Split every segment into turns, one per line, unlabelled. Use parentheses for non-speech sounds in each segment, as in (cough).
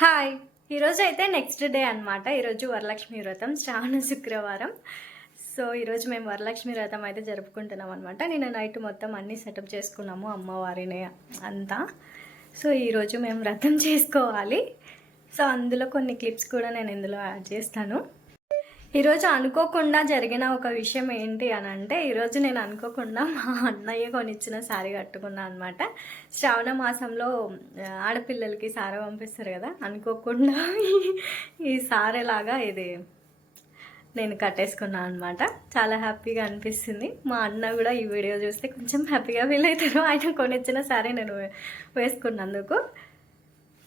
Hi. ఈరోజు అయితే next day అనమాట ఈరోజు వరలక్ష్మి వ్రతం శ్రావణ శుక్రవారం. సో ఈరోజు మేము వరలక్ష్మి వ్రతం అయితే జరుపుకుంటున్నాం అనమాట నేను నైట్ మొత్తం అన్నీ సెటప్ చేసుకున్నాము అమ్మవారిని అంతా. సో ఈరోజు మేము వ్రతం (laughs) చేసుకోవాలి. సో అందులో కొన్ని క్లిప్స్ కూడా నేను ఇందులో యాడ్ చేస్తాను. ఈరోజు అనుకోకుండా జరిగిన ఒక విషయం ఏంటి అని అంటే ఈరోజు నేను అనుకోకుండా మా అన్నయ్య కొనిచ్చిన శారీ కట్టుకున్నా అనమాట శ్రావణ మాసంలో ఆడపిల్లలకి సారీ పంపిస్తారు కదా అనుకోకుండా ఈ- ఈ సారీలాగా ఇది నేను కట్టేసుకున్నాను అనమాట చాలా హ్యాపీగా అనిపిస్తుంది. మా అన్న కూడా ఈ వీడియో చూస్తే కొంచెం హ్యాపీగా ఫీల్ అవుతారు. ఆయన కొనిచ్చిన శారీ నేను వేసుకున్నందుకు.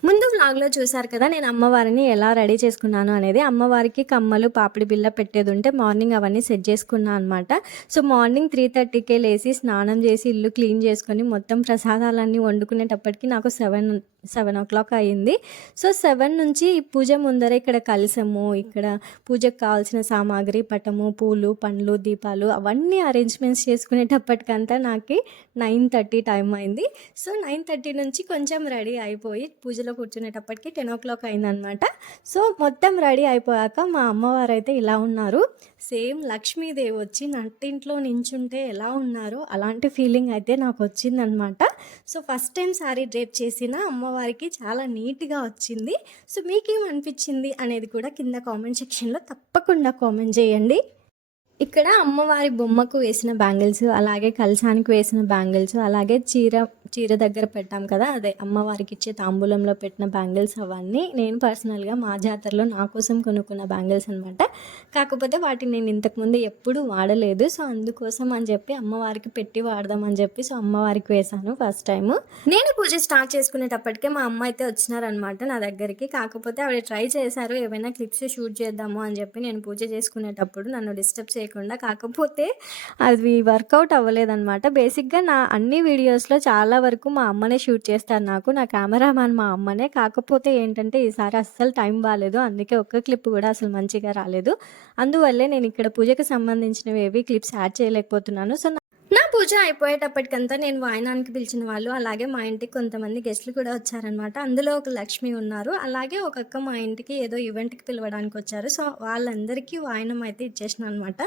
ముందు వ్లాగ్లో చూసారు కదా నేను అమ్మవారిని ఎలా రెడీ చేసుకున్నాను అనేది అమ్మవారికి కమ్మలు పాపిడి బిల్ల పెట్టేది ఉంటే మార్నింగ్ అవన్నీ సెట్ చేసుకున్నాను అనమాట సో మార్నింగ్ త్రీ థర్టీకే లేచి స్నానం చేసి ఇల్లు క్లీన్ చేసుకొని మొత్తం ప్రసాదాలన్నీ వండుకునేటప్పటికి నాకు సెవెన్ సెవెన్ ఓ క్లాక్ అయ్యింది. సో సెవెన్ నుంచి పూజ ముందర ఇక్కడ కలిసాము ఇక్కడ పూజకు కావాల్సిన సామాగ్రి పటము పూలు పండ్లు దీపాలు అవన్నీ అరేంజ్మెంట్స్ చేసుకునేటప్పటికంతా నాకు నైన్ థర్టీ టైం అయింది. సో నైన్ థర్టీ నుంచి కొంచెం రెడీ అయిపోయి పూజలో కూర్చునేటప్పటికి టెన్ ఓ క్లాక్ అయిందనమాట సో మొత్తం రెడీ అయిపోయాక మా అమ్మవారు అయితే ఇలా ఉన్నారు. సేమ్ లక్ష్మీదేవి వచ్చి నట్టింట్లో నించుంటే ఎలా ఉన్నారో? అలాంటి ఫీలింగ్ అయితే నాకు వచ్చిందనమాట so first time sari drape చేసిన అమ్మవారికి చాలా నీట్గా వచ్చింది. సో మీకేం అనిపించింది అనేది కూడా కింద కామెంట్ సెక్షన్లో తప్పకుండా కామెంట్ చేయండి. ఇక్కడ అమ్మవారి బొమ్మకు వేసిన బ్యాంగిల్స్ అలాగే కలశానికి వేసిన బ్యాంగిల్స్ అలాగే చీర చీర దగ్గర పెట్టాం కదా అదే అమ్మవారికి ఇచ్చే తాంబూలంలో పెట్టిన బ్యాంగిల్స్ అవన్నీ నేను పర్సనల్గా మా జాతరలో నా కోసం కొనుక్కున్న బ్యాంగిల్స్ అనమాట కాకపోతే వాటిని నేను ఇంతకుముందు ఎప్పుడూ వాడలేదు. సో అందుకోసం అని చెప్పి అమ్మవారికి పెట్టి వాడదామని చెప్పి సో అమ్మవారికి వేశాను ఫస్ట్ టైం నేను పూజ స్టార్ట్ చేసుకునేటప్పటికే మా అమ్మ అయితే వచ్చినారనమాట నా దగ్గరికి. కాకపోతే ఆవిడ ట్రై చేశారు ఏమైనా క్లిప్స్ షూట్ చేద్దాము అని చెప్పి నేను పూజ చేసుకునేటప్పుడు నన్ను డిస్టర్బ్ చేయకుండా. కాకపోతే అది వర్కౌట్ అవ్వలేదన్నమాట. బేసిక్గా నా అన్ని వీడియోస్లో చాలా వరకు మా అమ్మనే షూట్ చేస్తారు నాకు. నా కెమెరామ్యాన్ మా అమ్మనే. కాకపోతే ఏంటంటే ఈసారి అస్సలు టైం బాగాలేదు అందుకే ఒక్క క్లిప్ కూడా అసలు మంచిగా రాలేదు. అందువల్లే నేను ఇక్కడ పూజకి సంబంధించినవి ఏవి క్లిప్స్ యాడ్ చేయలేకపోతున్నాను. సో పూజ అయిపోయేటప్పటికంతా నేను వాయనానికి పిలిచిన వాళ్ళు అలాగే మా ఇంటికి కొంతమంది గెస్ట్లు కూడా వచ్చారనమాట అందులో ఒక లక్ష్మి ఉన్నారు. అలాగే ఒక అక్క మా ఇంటికి ఏదో ఈవెంట్కి పిలవడానికి వచ్చారు. సో వాళ్ళందరికీ వాయనం అయితే ఇచ్చేసిన అనమాట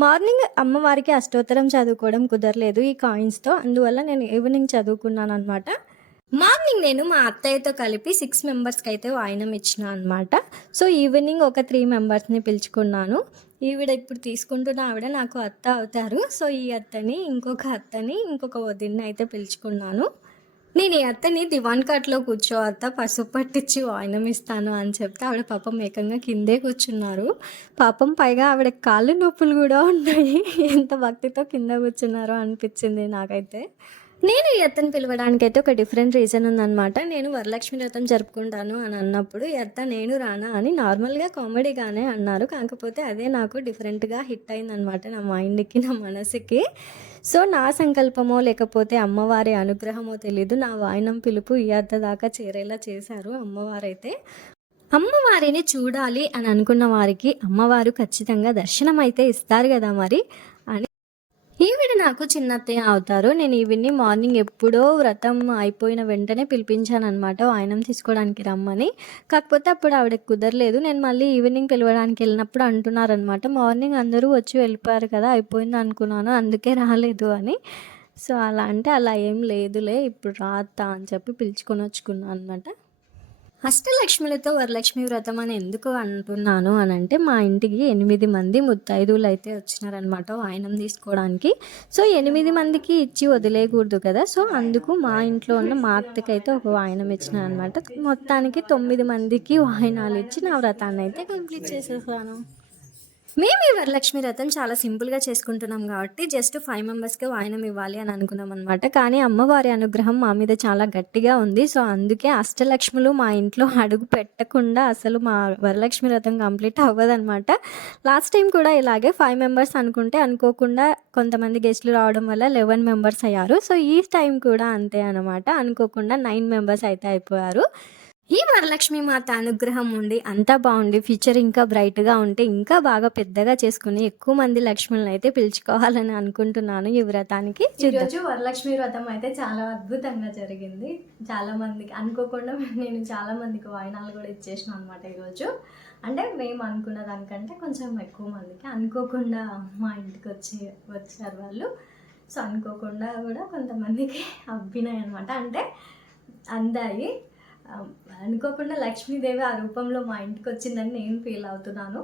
మార్నింగ్ అమ్మవారికి అష్టోత్తరం చదువుకోవడం కుదరలేదు ఈ కాయిన్స్తో. అందువల్ల నేను ఈవినింగ్ చదువుకున్నాను అనమాట మార్నింగ్ నేను మా అత్తయ్యతో కలిపి సిక్స్ మెంబర్స్కి అయితే వాయినం ఇచ్చిన అనమాట సో ఈవినింగ్ ఒక త్రీ మెంబర్స్ని పిలుచుకున్నాను. ఈవిడ ఇప్పుడు తీసుకుంటున్న ఆవిడ నాకు అత్త అవుతారు. సో ఈ అత్తని ఇంకొక అత్తని ఇంకొక వదిన్ని అయితే పిలుచుకున్నాను. నేను ఈ అత్తని దివాన్ కాట్లో కూర్చో అత్త పసుపు పట్టించి వాయినం ఇస్తాను అని చెప్తే ఆవిడ పాపం ఏకంగా కిందే కూర్చున్నారు. పాపం పైగా ఆవిడ కాళ్ళు నొప్పులు కూడా ఉన్నాయి. (laughs) ఎంత భక్తితో కింద కూర్చున్నారో అనిపించింది నాకైతే. నేను ఈ అత్తని పిలవడానికి అయితే ఒక డిఫరెంట్ రీజన్ ఉందన్నమాట. నేను వరలక్ష్మి వ్రతం జరుపుకుంటాను అని అన్నప్పుడు ఈ అత్త నేను రానా అని నార్మల్గా కామెడీగానే అన్నారు. కాకపోతే అదే నాకు డిఫరెంట్గా హిట్ అయిందనమాట నా మైండ్కి నా మనసుకి. సో నా సంకల్పమో లేకపోతే అమ్మవారి అనుగ్రహమో తెలీదు. నా వాయినం పిలుపు ఈ అత్త దాకా చేరేలా చేశారు అమ్మవారైతే. అమ్మవారిని చూడాలి అని అనుకున్న వారికి అమ్మవారు ఖచ్చితంగా దర్శనం అయితే ఇస్తారు కదా మరి. ఈవిడ నాకు చిన్నత్తయ్య అవుతారు. నేను ఈవిడ్ని మార్నింగ్ ఎప్పుడో వ్రతం అయిపోయిన వెంటనే పిలిపించాను అనమాట తీసుకోవడానికి రమ్మని. కాకపోతే అప్పుడు ఆవిడకి కుదరలేదు. నేను మళ్ళీ ఈవినింగ్ పిలవడానికి వెళ్ళినప్పుడు అంటున్నారనమాట మార్నింగ్ అందరూ వచ్చి వెళ్ళిపోయారు కదా అయిపోయింది అనుకున్నాను అందుకే రాలేదు అని. సో అలా అంటే అలా ఏం లేదులే ఇప్పుడు రాతా అని చెప్పి పిలుచుకొని వచ్చుకున్నాను అనమాట అష్టలక్ష్మిలతో వరలక్ష్మి వ్రతం అని ఎందుకు అంటున్నాను అని అంటే మా ఇంటికి ఎనిమిది మంది ముత్తైదువులు అయితే వచ్చినారనమాట వాయనం తీసుకోవడానికి. సో ఎనిమిది మందికి ఇచ్చి వదిలేయకూడదు కదా. సో అందుకు మా ఇంట్లో ఉన్న మా అత్తకైతే ఒక వాయనం ఇచ్చినారనమాట మొత్తానికి తొమ్మిది మందికి వాయనాలు ఇచ్చి నా వ్రతాన్ని అయితే కంప్లీట్ చేసేసాను. మేము ఈ వరలక్ష్మి వ్రతం చాలా సింపుల్గా చేసుకుంటున్నాం కాబట్టి జస్ట్ ఫైవ్ మెంబర్స్కి వాయనం ఇవ్వాలి అని అనుకున్నాం అనమాట కానీ అమ్మవారి అనుగ్రహం మా మీద చాలా గట్టిగా ఉంది. సో అందుకే అష్టలక్ష్ములు మా ఇంట్లో అడుగు పెట్టకుండా అసలు మా వరలక్ష్మి వ్రతం కంప్లీట్ అవ్వదనమాట లాస్ట్ టైం కూడా ఇలాగే ఫైవ్ మెంబర్స్ అనుకుంటే అనుకోకుండా కొంతమంది గెస్ట్లు రావడం వల్ల లెవెన్ మెంబర్స్ అయ్యారు. సో ఈ టైం కూడా అంతే అనమాట అనుకోకుండా నైన్ మెంబర్స్ అయితే అయిపోయారు. ఈ వరలక్ష్మి మాత అనుగ్రహం ఉండి అంతా బాగుండి ఫ్యూచర్ ఇంకా బ్రైట్గా ఉంటే ఇంకా బాగా పెద్దగా చేసుకుని ఎక్కువ మంది లక్ష్ములను అయితే పిలుచుకోవాలని అనుకుంటున్నాను ఈ వ్రతానికి. ఈరోజు వరలక్ష్మి వ్రతం అయితే చాలా అద్భుతంగా జరిగింది. చాలా మందికి అనుకోకుండా (laughs) నేను చాలా మందికి వాయినాలు కూడా ఇచ్చేసిన అనమాట ఈరోజు అంటే మేము అనుకున్న దానికంటే కొంచెం ఎక్కువ మందికి. అనుకోకుండా మా ఇంటికి వచ్చి వచ్చారు వాళ్ళు. సో అనుకోకుండా కూడా కొంతమందికి అబ్బినాయి అనమాట అంటే అందాయి. Um, అనుకోకుండా లక్ష్మీదేవి ఆ రూపంలో మా ఇంటికి వచ్చిందని నేను ఫీల్ అవుతున్నాను.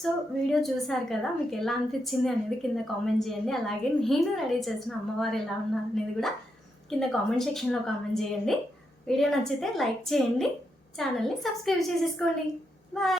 సో వీడియో చూశారు కదా మీకు ఎలా అనిపించింది అనేది కింద కామెంట్ చేయండి. అలాగే నేను రెడీ చేసిన అమ్మవారు ఎలా ఉన్నారు అనేది కూడా కింద కామెంట్ సెక్షన్లో కామెంట్ చేయండి. వీడియో నచ్చితే లైక్ చేయండి. ఛానల్ని సబ్స్క్రైబ్ చేసేసుకోండి. బాయ్!